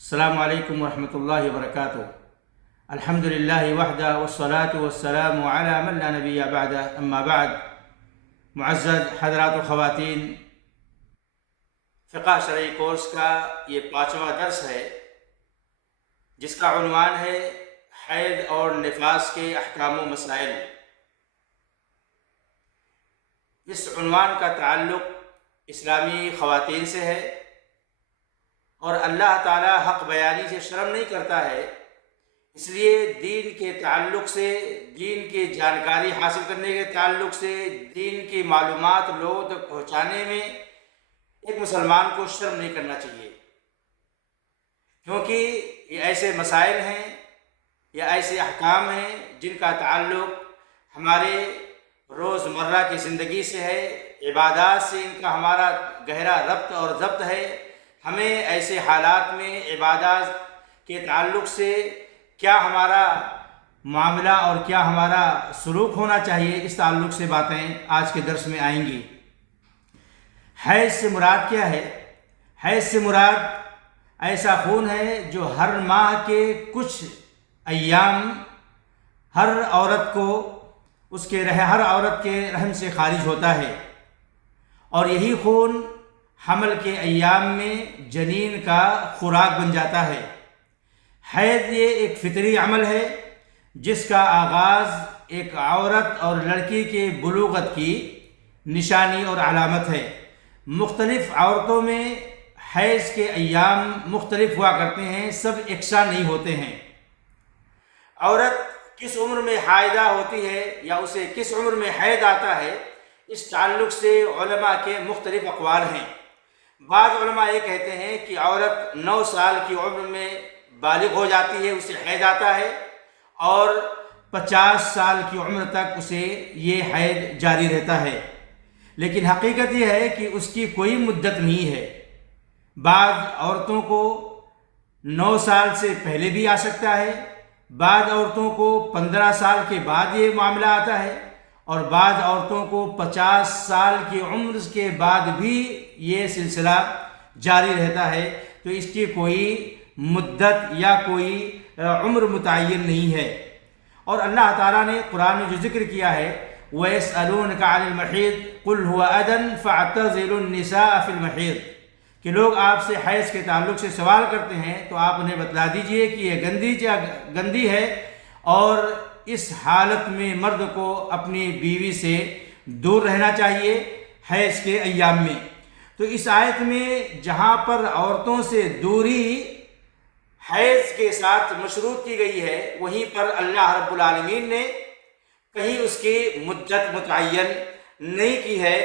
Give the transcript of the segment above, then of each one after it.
السلام علیکم ورحمۃ اللہ وبرکاتہ۔ الحمدللہ وحدہ والصلاة والسلام علی من لا نبی بعدہ، اما بعد۔ معزز حضرات و خواتین، فقہ شرعی کورس کا یہ 5واں درس ہے جس کا عنوان ہے حیض اور نفاس کے احکام و مسائل۔ اس عنوان کا تعلق اسلامی خواتین سے ہے، اور اللہ تعالیٰ حق بیانی سے شرم نہیں کرتا ہے، اس لیے دین کے تعلق سے، دین کی جانکاری حاصل کرنے کے تعلق سے، دین کی معلومات لوگوں تک پہنچانے میں ایک مسلمان کو شرم نہیں کرنا چاہیے، کیونکہ یہ ایسے مسائل ہیں یا ایسے احکام ہیں جن کا تعلق ہمارے روزمرہ کی زندگی سے ہے، عبادات سے ان کا ہمارا گہرا ربط اور ضبط ہے۔ ہمیں ایسے حالات میں عبادات کے تعلق سے کیا ہمارا معاملہ اور کیا ہمارا سلوک ہونا چاہیے، اس تعلق سے باتیں آج کے درس میں آئیں گی۔ حیض سے مراد کیا ہے؟ حیض سے مراد ایسا خون ہے جو ہر ماہ کے کچھ ایام ہر عورت کے رحم سے خارج ہوتا ہے، اور یہی خون حمل کے ایام میں جنین کا خوراک بن جاتا ہے۔ حیض یہ ایک فطری عمل ہے جس کا آغاز ایک عورت اور لڑکی کے بلوغت کی نشانی اور علامت ہے۔ مختلف عورتوں میں حیض کے ایام مختلف ہوا کرتے ہیں، سب یکساں نہیں ہوتے ہیں۔ عورت کس عمر میں حائضہ ہوتی ہے یا اسے کس عمر میں حیض آتا ہے، اس تعلق سے علماء کے مختلف اقوال ہیں۔ بعض علماء یہ کہتے ہیں کہ عورت 9 سال کی عمر میں بالغ ہو جاتی ہے، اسے حیض آتا ہے، اور 50 سال کی عمر تک اسے یہ حیض جاری رہتا ہے، لیکن حقیقت یہ ہے کہ اس کی کوئی مدت نہیں ہے۔ بعض عورتوں کو 9 سال سے پہلے بھی آ سکتا ہے، بعض عورتوں کو 15 سال کے بعد یہ معاملہ آتا ہے، اور بعض عورتوں کو 50 سال کی عمر کے بعد بھی یہ سلسلہ جاری رہتا ہے، تو اس کی کوئی مدت یا کوئی عمر متعین نہیں ہے۔ اور اللہ تعالیٰ نے قرآن میں جو ذکر کیا ہے، وَيَسْأَلُونَكَ عَنِ الْمَحِيضِ قُلْ هُوَ أَذًى فَاعْتَزِلُوا النِّسَاءَ فِي الْمَحِيضِ، کہ لوگ آپ سے حیض کے تعلق سے سوال کرتے ہیں تو آپ انہیں بتلا دیجئے کہ یہ گندی ہے، اور اس حالت میں مرد کو اپنی بیوی سے دور رہنا چاہیے حیض کے ایام میں۔ تو اس آیت میں جہاں پر عورتوں سے دوری حیض کے ساتھ مشروط کی گئی ہے، وہیں پر اللہ رب العالمین نے کہیں اس کی مدت متعین نہیں کی ہے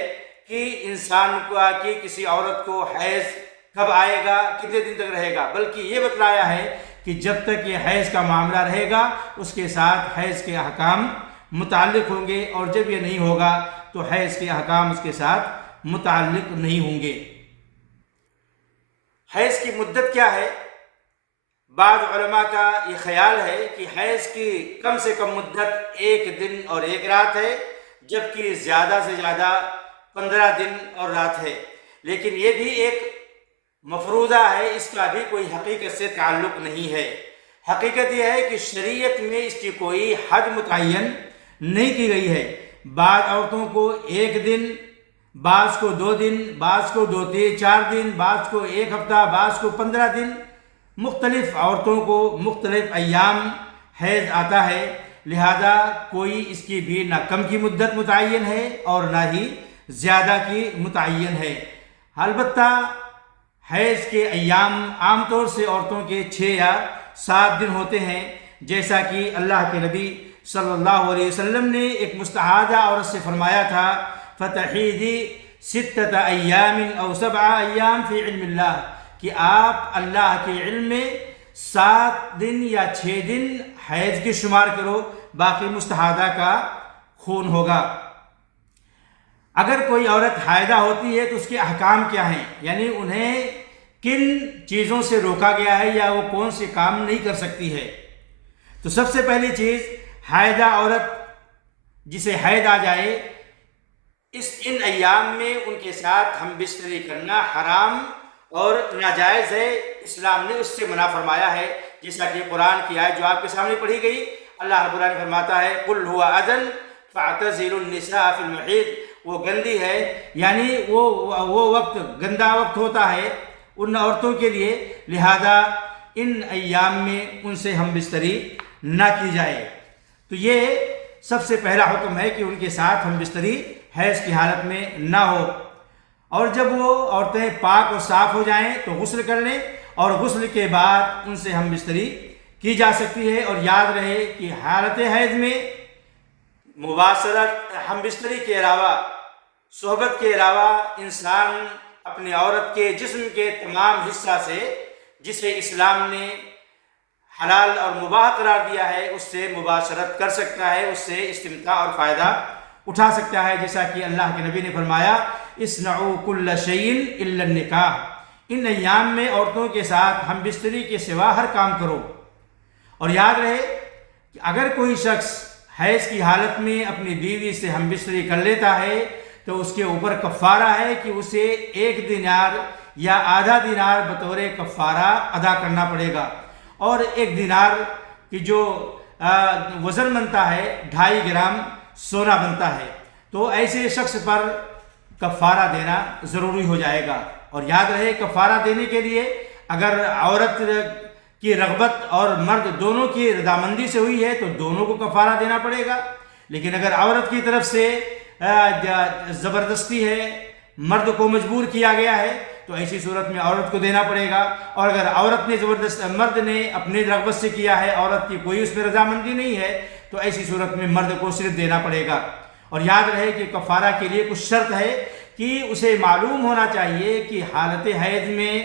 کہ انسان کو کہ کسی عورت کو حیض کب آئے گا، کتنے دن تک رہے گا، بلکہ یہ بتلایا ہے کہ جب تک یہ حیض کا معاملہ رہے گا اس کے ساتھ حیض کے احکام متعلق ہوں گے، اور جب یہ نہیں ہوگا تو حیض کے احکام اس کے ساتھ متعلق نہیں ہوں گے۔ حیض کی مدت کیا ہے؟ بعض علماء کا یہ خیال ہے کہ حیض کی کم سے کم مدت 1 دن اور 1 رات ہے، جبکہ زیادہ سے زیادہ 15 دن اور رات ہے، لیکن یہ بھی ایک مفروضہ ہے، اس کا بھی کوئی حقیقت سے تعلق نہیں ہے۔ حقیقت یہ ہے کہ شریعت میں اس کی کوئی حد متعین نہیں کی گئی ہے۔ بعض عورتوں کو 1 دن، بعض کو 2 دن، بعض کو 4 دن، بعض کو 1 ہفتہ، بعض کو 15 دن، مختلف عورتوں کو مختلف ایام حیض آتا ہے، لہذا کوئی اس کی بھی نہ کم کی مدت متعین ہے اور نہ ہی زیادہ کی متعین ہے۔ البتہ حیض کے ایام عام طور سے عورتوں کے 6 یا 7 دن ہوتے ہیں، جیسا کہ اللہ کے نبی صلی اللہ علیہ وسلم نے ایک مستحاضہ عورت سے فرمایا تھا، فَتَحِيدِ 6 أَيَّامٍ أَوْ 7 أَيَّامٍ فِي عِلْمِ اللَّهِ، کہ آپ اللہ کے علم میں 7 دن یا 6 دن حیض کی شمار کرو، باقی مستحاضہ کا خون ہوگا۔ اگر کوئی عورت حائضہ ہوتی ہے تو اس کے احکام کیا ہیں، یعنی انہیں کن چیزوں سے روکا گیا ہے یا وہ کون سے کام نہیں کر سکتی ہے۔ تو سب سے پہلی چیز، حائضہ عورت جسے حیض آ جائے، ان ایام میں ان کے ساتھ ہم بستری کرنا حرام اور ناجائز ہے، اسلام نے اس سے منع فرمایا ہے، جیسا کہ قرآن کی آیت جو آپ کے سامنے پڑھی گئی، اللہ رب العالمین فرماتا ہے قُلْ هُوَ أَذًى فَاعْتَزِلُوا النِّسَاءَ فِي الْمَحِيضِ، وہ گندی ہے، یعنی وہ وقت گندا وقت ہوتا ہے ان عورتوں کے لیے، لہذا ان ایام میں ان سے ہم بستری نہ کی جائے۔ تو یہ سب سے پہلا حکم ہے کہ ان کے ساتھ ہم بستری حیض کی حالت میں نہ ہو، اور جب وہ عورتیں پاک اور صاف ہو جائیں تو غسل کر لیں، اور غسل کے بعد ان سے ہم بستری کی جا سکتی ہے۔ اور یاد رہے کہ حالت حیض میں مباشرت، ہم بستری کے علاوہ، صحبت کے علاوہ انسان اپنے عورت کے جسم کے تمام حصہ سے، جسے اسلام نے حلال اور مباح قرار دیا ہے، اس سے مباشرت کر سکتا ہے، اس سے استمتاع اور فائدہ اٹھا سکتا ہے، جیسا کہ اللہ کے نبی نے فرمایا اصنعوا کل شیء الا النکاح، ان ایام میں عورتوں کے ساتھ ہم بستری کے سوا ہر کام کرو۔ اور یاد رہے کہ اگر کوئی شخص حیض کی حالت میں اپنی بیوی سے ہم بستری کر لیتا ہے تو اس کے اوپر کفارہ ہے کہ اسے 1 دینار یا آدھا دینار بطور کفارہ ادا کرنا پڑے گا، اور 1 دینار کی جو وزن بنتا ہے 2.5 گرام سونا بنتا ہے، تو ایسے شخص پر کفارہ دینا ضروری ہو جائے گا۔ اور یاد رہے کفارہ دینے کے لیے اگر عورت کی رغبت اور مرد دونوں کی رضامندی سے ہوئی ہے تو دونوں کو کفارہ دینا پڑے گا، لیکن اگر عورت کی طرف سے زبردستی ہے، مرد کو مجبور کیا گیا ہے، تو ایسی صورت میں عورت کو دینا پڑے گا، اور اگر عورت نے مرد نے اپنی رغبت سے کیا ہے، عورت کی کوئی اس میں رضامندی نہیں ہے، تو ایسی صورت میں مرد کو صرف دینا پڑے گا۔ اور یاد رہے کہ کفارہ کے لیے کچھ شرط ہے کہ اسے معلوم ہونا چاہیے کہ حالت حیض میں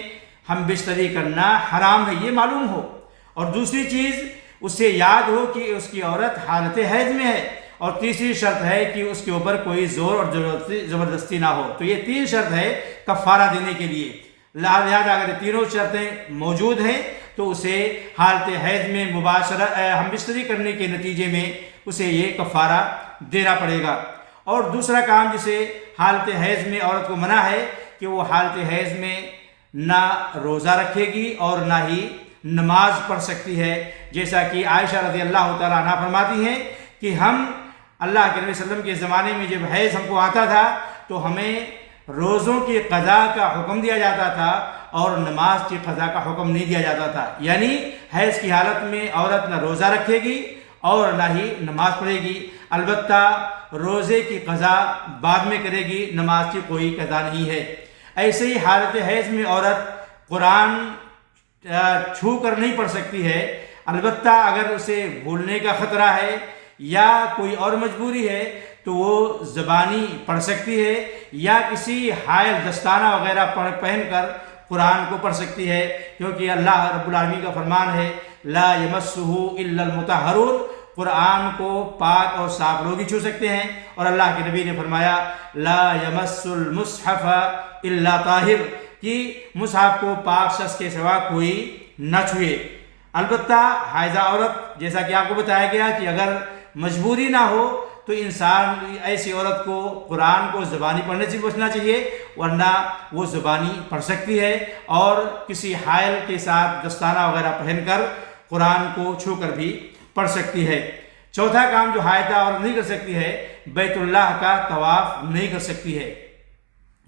ہم بستری کرنا حرام ہے، یہ معلوم ہو، اور دوسری چیز اسے یاد ہو کہ اس کی عورت حالت حیض میں ہے، اور تیسری شرط ہے کہ اس کے اوپر کوئی زور اور زبردستی نہ ہو۔ تو یہ 3 شرط ہے کفارہ دینے کے لیے، لہذا اگر تینوں شرطیں موجود ہیں تو اسے حالت حیض میں مباشرت ہم بستری کرنے کے نتیجے میں اسے یہ کفارہ دینا پڑے گا۔ اور دوسرا کام جسے حالت حیض میں عورت کو منع ہے کہ وہ حالت حیض میں نہ روزہ رکھے گی اور نہ ہی نماز پڑھ سکتی ہے، جیسا کہ عائشہ رضی اللہ تعالیٰ عنہ فرماتی ہیں کہ ہم اللہ کے نبی صلی اللہ علیہ وسلم کے زمانے میں جب حیض ہم کو آتا تھا تو ہمیں روزوں کی قضا کا حکم دیا جاتا تھا اور نماز کی قضا کا حکم نہیں دیا جاتا تھا، یعنی حیض کی حالت میں عورت نہ روزہ رکھے گی اور نہ ہی نماز پڑھے گی، البتہ روزے کی قضا بعد میں کرے گی، نماز کی کوئی قضا نہیں ہے۔ ایسے ہی حالت حیض میں عورت قرآن چھو کر نہیں پڑھ سکتی ہے، البتہ اگر اسے بھولنے کا خطرہ ہے یا کوئی اور مجبوری ہے تو وہ زبانی پڑھ سکتی ہے، یا کسی حائل دستانہ وغیرہ پہن کر قرآن کو پڑھ سکتی ہے، کیونکہ اللہ رب العالمین کا فرمان ہے لا یمسہ الا المطہرون، قرآن کو پاک اور صاف لوگ ہی چھو سکتے ہیں، اور اللہ کے نبی نے فرمایا لا یمس المصحف الا طاہر، کہ مصحف کو پاک شخص کے سوا کوئی نہ چھوئے۔ البتہ حائضہ عورت، جیسا کہ آپ کو بتایا گیا کہ اگر مجبوری نہ ہو تو انسان ایسی عورت کو قرآن کو زبانی پڑھنے سے بچنا چاہیے، ورنہ وہ زبانی پڑھ سکتی ہے اور کسی حائل کے ساتھ دستانہ وغیرہ پہن کر قرآن کو چھو کر بھی پڑھ سکتی ہے۔ چوتھا کام جو حائضہ عورت نہیں کر سکتی ہے، بیت اللہ کا طواف نہیں کر سکتی ہے،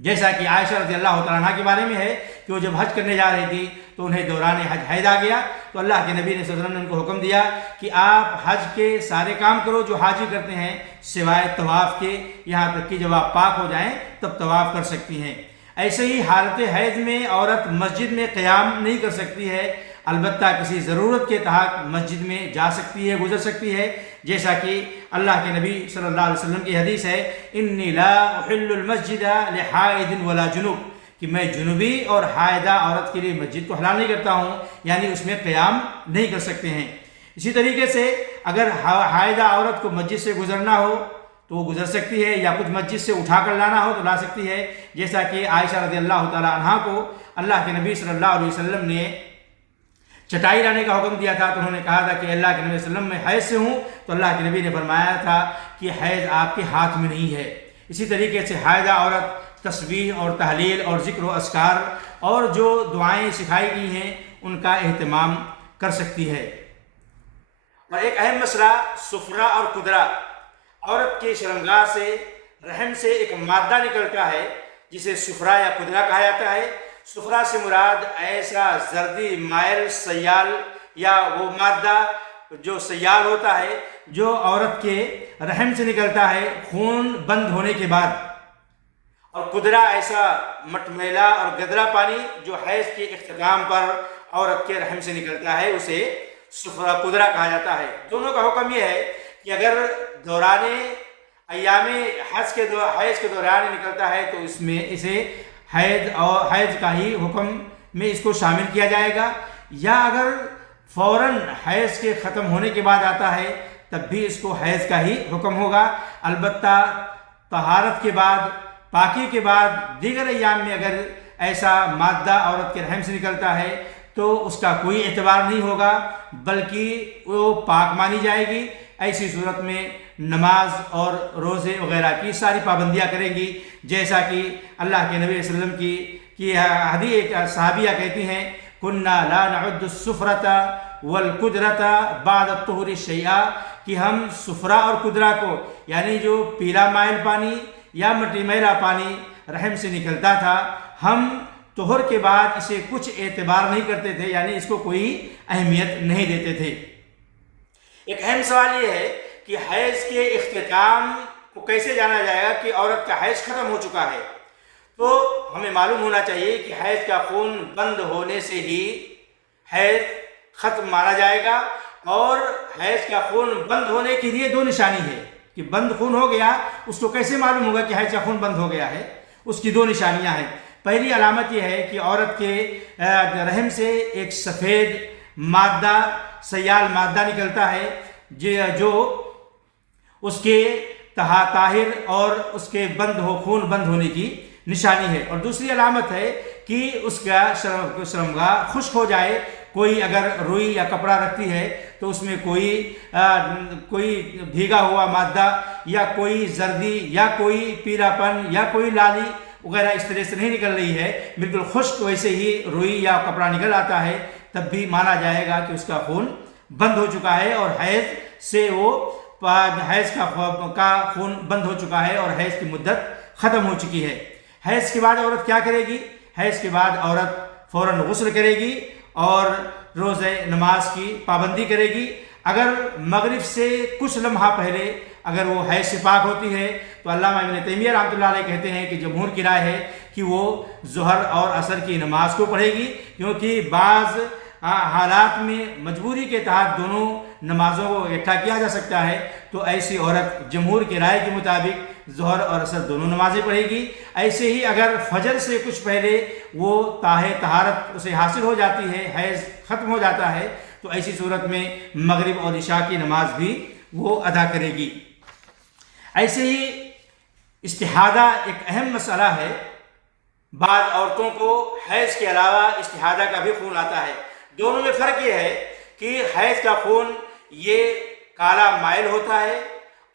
جیسا کہ عائشہ رضی اللہ تعالیٰ عنہ کے بارے میں ہے کہ وہ جب حج کرنے جا رہی تھی تو انہیں دوران حج حیض آ گیا، تو اللہ کے نبی نے صلی اللہ علیہ وسلم نے ان کو حکم دیا کہ آپ حج کے سارے کام کرو جو حاجی کرتے ہیں سوائے طواف کے، یہاں تک کہ جب آپ پاک ہو جائیں تب طواف کر سکتی ہیں۔ ایسے ہی حالت حیض میں عورت مسجد میں قیام نہیں کر سکتی ہے، البتہ کسی ضرورت کے تحت مسجد میں جا سکتی ہے، گزر سکتی ہے، جیسا کہ اللہ کے نبی صلی اللہ علیہ وسلم کی حدیث ہے انی لا احل المسجد لحائض ولا جنوب، کہ میں جنوبی اور حائضہ عورت کے لیے مسجد کو حلال نہیں کرتا ہوں، یعنی اس میں قیام نہیں کر سکتے ہیں۔ اسی طریقے سے اگر حائضہ عورت کو مسجد سے گزرنا ہو تو وہ گزر سکتی ہے، یا کچھ مسجد سے اٹھا کر لانا ہو تو لا سکتی ہے، جیسا کہ عائشہ رضی اللہ تعالیٰ عنہ کو اللہ کے نبی صلی اللہ علیہ وسلم نے چٹائی لانے کا حکم دیا تھا تو انہوں نے کہا تھا کہ اللہ کے نبی صلی اللہ علیہ وسلم میں حیض سے ہوں، تو اللہ کے نبی نے فرمایا تھا کہ حیض آپ کے ہاتھ میں نہیں ہے۔ اسی طریقے سے حائضہ عورت تسبیح اور تحلیل اور ذکر و اذکار اور جو دعائیں سکھائی گئی ہیں ان کا اہتمام کر سکتی ہے۔ اور ایک اہم مسئلہ سفرہ اور قدرہ، عورت کی شرمگاہ سے رحم سے ایک مادہ نکلتا ہے جسے سفرہ یا قدرہ کہا جاتا ہے۔ سفرہ سے مراد ایسا زردی مائل سیال یا وہ مادہ جو سیال ہوتا ہے جو عورت کے رحم سے نکلتا ہے خون بند ہونے کے بعد، اور قدرہ ایسا مٹمیلا اور گدرا پانی جو حیض کے اختتام پر عورت کے رحم سے نکلتا ہے اسے سفرہ قدرہ کہا جاتا ہے۔ دونوں کا حکم یہ ہے کہ اگر دوران ایام حیض کے دوران نکلتا ہے تو اس میں اسے حیض کا ہی حکم میں اس کو شامل کیا جائے گا، یا اگر فوراً حیض کے ختم ہونے کے بعد آتا ہے تب بھی اس کو حیض کا ہی حکم ہوگا۔ البتہ طہارت کے بعد، پاکی کے بعد دیگر ایام میں اگر ایسا مادہ عورت کے رحم سے نکلتا ہے تو اس کا کوئی اعتبار نہیں ہوگا بلکہ وہ پاک مانی جائے گی۔ ایسی صورت میں نماز اور روزے وغیرہ کی ساری پابندیاں کریں گی، جیسا کہ اللہ کے نبی صلی اللہ علیہ وسلم کی حدیث ایک صحابیہ کہتی ہیں کننا لا نعد السفرۃ والقدرۃ بعد الطہور شیئا، کہ ہم سفرہ اور قدرہ کو یعنی جو پیلا مائل پانی یا مٹی میلا پانی رحم سے نکلتا تھا ہم طہر کے بعد اسے کچھ اعتبار نہیں کرتے تھے، یعنی اس کو کوئی اہمیت نہیں دیتے تھے۔ ایک اہم سوال یہ ہے کہ حیض کے اختتام کو کیسے جانا جائے گا کہ عورت کا حیض ختم ہو چکا ہے؟ تو ہمیں معلوم ہونا چاہیے کہ حیض کا خون بند ہونے سے ہی حیض ختم مانا جائے گا، اور حیض کا خون بند ہونے کے لیے دو نشانی ہے کہ بند خون ہو گیا، اس کو کیسے معلوم ہوگا کہ حیض کا خون بند ہو گیا ہے؟ اس کی دو نشانیاں ہیں۔ پہلی علامت یہ ہے کہ عورت کے رحم سے ایک سفید مادہ سیال مادہ نکلتا ہے جو اس کے طاہر اور اس کے خون بند ہونے کی نشانی ہے۔ اور دوسری علامت ہے کہ اس کا شرمگاہ خشک ہو جائے، کوئی اگر روئی یا کپڑا رکھتی ہے تو اس میں کوئی بھیگا ہوا مادہ یا کوئی زردی یا کوئی پیلا پن یا کوئی لالی وغیرہ اس طرح سے نہیں نکل رہی ہے، بالکل خشک ویسے ہی روئی یا کپڑا نکل آتا ہے، تب بھی مانا جائے گا کہ اس کا خون بند ہو چکا ہے اور حیض کا خون بند ہو چکا ہے اور حیض کی مدت ختم ہو چکی ہے۔ حیض کے بعد عورت کیا کرے گی؟ حیض کے بعد عورت فوراً غسل کرے گی اور روزے نماز کی پابندی کرے گی۔ اگر مغرب سے کچھ لمحہ پہلے اگر وہ حیض سے پاک ہوتی ہے تو علامہ ابن تیمیہ رحمۃ اللہ علیہ کہتے ہیں کہ جمہور کی رائے ہے کہ وہ ظہر اور عصر کی نماز کو پڑھے گی، کیونکہ بعض حالات میں مجبوری کے تحت دونوں نمازوں کو اکٹھا کیا جا سکتا ہے، تو ایسی عورت جمہور کی رائے کے مطابق ظہر اور عصر دونوں نمازیں پڑھے گی۔ ایسے ہی اگر فجر سے کچھ پہلے وہ طہارت اسے حاصل ہو جاتی ہے، حیض ختم ہو جاتا ہے، تو ایسی صورت میں مغرب اور عشاء کی نماز بھی وہ ادا کرے گی۔ ایسے ہی استحاضہ ایک اہم مسئلہ ہے۔ بعض عورتوں کو حیض کے علاوہ استحاضہ کا بھی خون آتا ہے۔ دونوں میں فرق یہ ہے کہ حیض کا خون یہ کالا مائل ہوتا ہے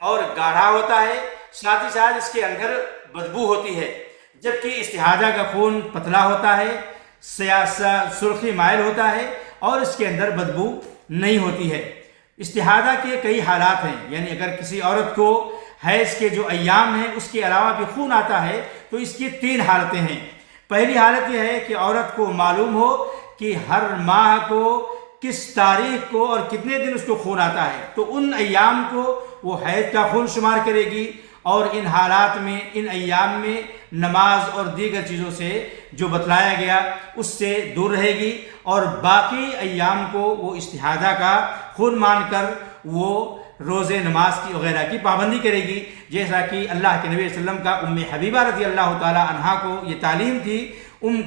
اور گاڑھا ہوتا ہے، ساتھ ہی ساتھ اس کے اندر بدبو ہوتی ہے، جبکہ استحاضہ کا خون پتلا ہوتا ہے، سرخی مائل ہوتا ہے اور اس کے اندر بدبو نہیں ہوتی ہے۔ استحاضہ کے کئی حالات ہیں، یعنی اگر کسی عورت کو حیض کے جو ایام ہیں اس کے علاوہ بھی خون آتا ہے تو اس کی 3 حالتیں ہیں۔ پہلی حالت یہ ہے کہ عورت کو معلوم ہو کہ ہر ماہ کو کس تاریخ کو اور کتنے دن اس کو خون آتا ہے، تو ان ایام کو وہ حیض کا خون شمار کرے گی، اور ان حالات میں ان ایام میں نماز اور دیگر چیزوں سے جو بتلایا گیا اس سے دور رہے گی، اور باقی ایام کو وہ استحاضہ کا خون مان کر وہ روزے نماز کی وغیرہ کی پابندی کرے گی، جیسا کہ اللہ کے نبی صلی اللہ علیہ وسلم کا ام حبیبہ رضی اللہ تعالی عنہا کو یہ تعلیم تھی،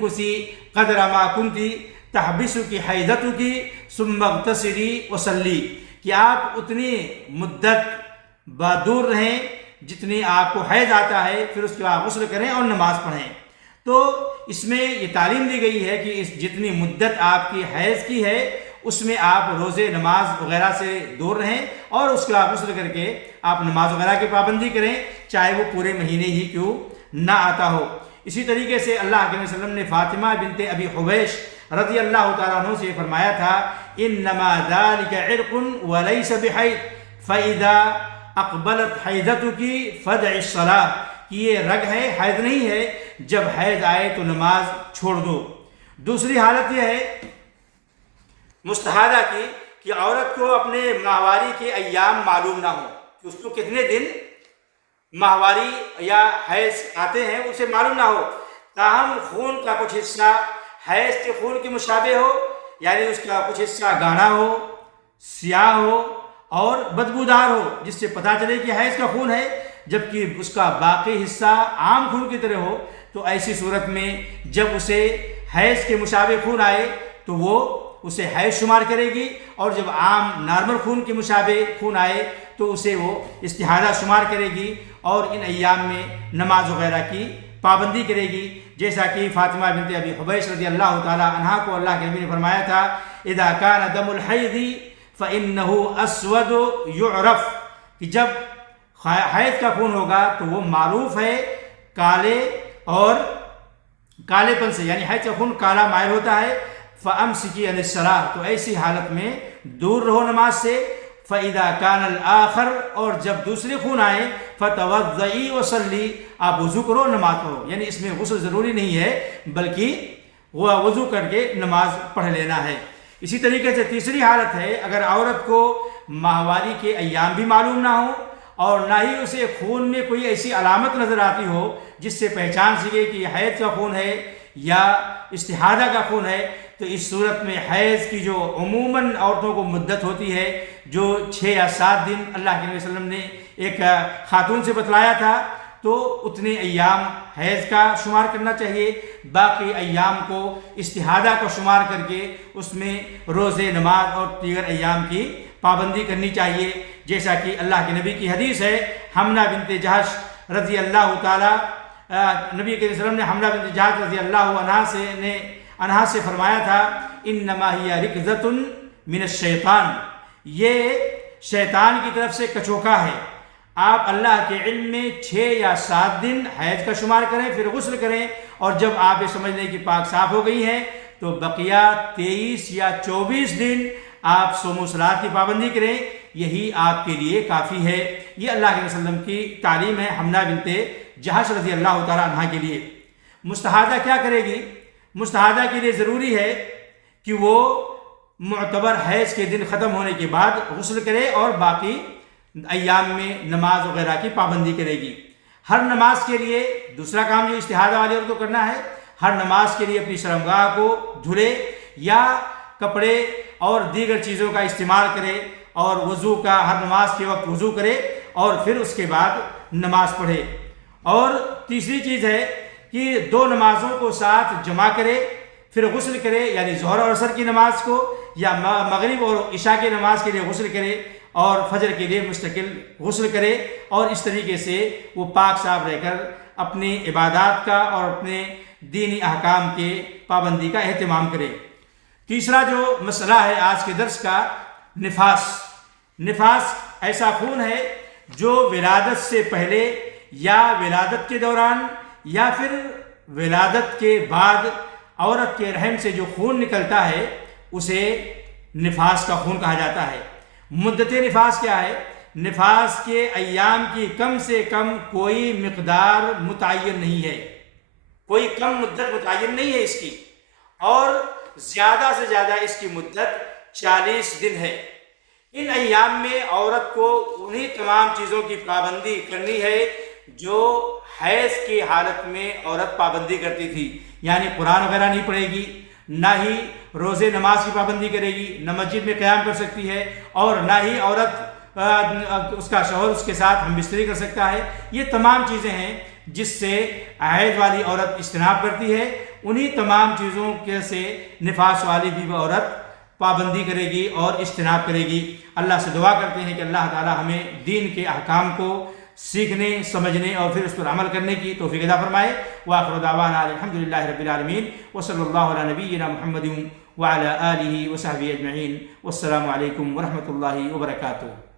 کسی قدر ما کنتی تحبسکی حیضتکی ثم اغتسلی وصلی، کہ آپ اتنی مدت دور رہیں جتنی آپ کو حیض آتا ہے، پھر اس کے بعد غسل کریں اور نماز پڑھیں۔ تو اس میں یہ تعلیم دی گئی ہے کہ جتنی مدت آپ کی حیض کی ہے اس میں آپ روزے نماز وغیرہ سے دور رہیں، اور اس کے بعد غسل کر کے آپ نماز وغیرہ کی پابندی کریں، چاہے وہ پورے مہینے ہی کیوں نہ آتا ہو۔ اسی طریقے سے اللہ کے نبی صلی اللہ علیہ وسلم نے فاطمہ بنت ابی حبیش رضی اللہ تعالیٰ عنہ سے فرمایا تھا انما ذلك عرق وليس بحیض فاذا اقبلت حیضتك فدع الصلاة، کہ یہ رگ ہے، حیض نہیں ہے، جب حیض آئے تو نماز چھوڑ دو۔ دوسری حالت یہ ہے مستحاضہ کی کہ عورت کو اپنے ماہواری کے ایام معلوم نہ ہو کہ اس کو کتنے دن ماہواری یا حیض آتے ہیں، اسے معلوم نہ ہو، تاہم خون کا کچھ حصہ حیض کے خون کے مشابہ ہو، یعنی اس کا کچھ حصہ گاڑھا ہو، سیاہ ہو اور بدبودار ہو، جس سے پتہ چلے کہ حیض کا خون ہے، جبکہ اس کا باقی حصہ عام خون کی طرح ہو، تو ایسی صورت میں جب اسے حیض کے مشابہ خون آئے تو وہ اسے حیض شمار کرے گی، اور جب عام نارمل خون کے مشابہ خون آئے تو اسے وہ استحاضہ شمار کرے گی، اور ان ایام میں نماز وغیرہ کی پابندی کرے گی، جیسا کہ فاطمہ بنت ابی حبیش رضی اللہ تعالی عنہا کو اللہ کے نبی نے فرمایا تھا اذا کان دم الحیض فانه اسود یعرف، کہ جب حیض کا خون ہوگا تو وہ معروف ہے کالے اور کالے پن سے، یعنی حیض کا خون کالا مائل ہوتا ہے، فامسکی عن الصلاۃ، تو ایسی حالت میں دور رہو نماز سے، فاذا کان الاخر، اور جب دوسری خون آئے فتوضئی وصلی، آپ وضو کرو نماز پڑھو، یعنی اس میں غسل ضروری نہیں ہے بلکہ وہ وضو کر کے نماز پڑھ لینا ہے۔ اسی طریقے سے تیسری حالت ہے اگر عورت کو ماہواری کے ایام بھی معلوم نہ ہو اور نہ ہی اسے خون میں کوئی ایسی علامت نظر آتی ہو جس سے پہچان سکے کہ یہ حیض کا خون ہے یا استحاضہ کا خون ہے، تو اس صورت میں حیض کی جو عموماً عورتوں کو مدت ہوتی ہے جو 6 یا 7 دن اللہ کے نبی صلی اللہ علیہ وسلم نے ایک خاتون سے بتلایا تھا، تو اتنے ایام حیض کا شمار کرنا چاہیے، باقی ایام کو استحاضہ کو شمار کر کے اس میں روزے، نماز اور دیگر ایام کی پابندی کرنی چاہیے، جیسا کہ اللہ کے نبی کی حدیث ہے حمنہ بنت جہش رضی اللہ تعالی، نبی کے وسلم نے حمنہ بنت جہش رضی اللہ عنہا سے فرمایا تھا انما ہی رکزۃ من الشیطان، یہ شیطان کی طرف سے کچوکا ہے۔ آپ اللہ کے علم میں 6 یا 7 دن حیض کا شمار کریں، پھر غسل کریں، اور جب آپ یہ سمجھ لیں کہ پاک صاف ہو گئی ہیں تو بقیہ 23 یا 24 دن آپ صوم و صلات کی پابندی کریں، یہی آپ کے لیے کافی ہے۔ یہ اللہ کے وسلم کی تعلیم ہے حمنہ بنت جہش رضی اللہ تعالیٰ عنہ کے لیے۔ مستحاضہ کیا کرے گی؟ مستحاضہ کے لیے ضروری ہے کہ وہ معتبر حیض کے دن ختم ہونے کے بعد غسل کرے اور باقی ایام میں نماز وغیرہ کی پابندی کرے گی۔ ہر نماز کے لیے دوسرا کام جو استحاضہ والی عورت کو کرنا ہے، ہر نماز کے لیے اپنی شرمگاہ کو دھلے یا کپڑے اور دیگر چیزوں کا استعمال کرے، اور وضو کا ہر نماز کے وقت وضو کرے اور پھر اس کے بعد نماز پڑھے۔ اور تیسری چیز ہے کہ 2 نمازوں کو ساتھ جمع کرے، پھر غسل کرے، یعنی ظہر اور عصر کی نماز کو یا مغرب اور عشاء کی نماز کے لیے غسل کرے اور فجر کے لیے مستقل غسل کرے، اور اس طریقے سے وہ پاک صاف رہ کر اپنی عبادات کا اور اپنے دینی احکام کے پابندی کا اہتمام کرے۔ تیسرا جو مسئلہ ہے آج کے درس کا، نفاس۔ نفاس ایسا خون ہے جو ولادت سے پہلے یا ولادت کے دوران یا پھر ولادت کے بعد عورت کے رحم سے جو خون نکلتا ہے اسے نفاس کا خون کہا جاتا ہے۔ مدت نفاس کیا ہے؟ نفاس کے ایام کی کم سے کم کوئی مقدار متعین نہیں ہے، کوئی کم مدت متعین نہیں ہے اس کی، اور زیادہ سے زیادہ اس کی مدت 40 دن ہے۔ ان ایام میں عورت کو انہی تمام چیزوں کی پابندی کرنی ہے جو حیض کی حالت میں عورت پابندی کرتی تھی، یعنی قرآن وغیرہ نہیں پڑھے گی، نہ ہی روزے نماز کی پابندی کرے گی، نہ مسجد میں قیام کر سکتی ہے، اور نہ ہی عورت اس کا شوہر اس کے ساتھ ہم بستری کر سکتا ہے۔ یہ تمام چیزیں ہیں جس سے حیض والی عورت اجتناب کرتی ہے، انہی تمام چیزوں کے سے نفاس والی بھی عورت پابندی کرے گی اور اجتناب کرے گی۔ اللہ سے دعا کرتے ہیں کہ اللہ تعالی ہمیں دین کے احکام کو سیکھنے، سمجھنے اور پھر اس پر عمل کرنے کی توفیق عطا فرمائے۔ وآخر دعوانا الحمدللہ رب العالمین، وصلی اللہ علی نبینا محمد وعلی آلہ وصحبہ اجمعین، والسلام علیکم ورحمۃ اللہ وبرکاتہ۔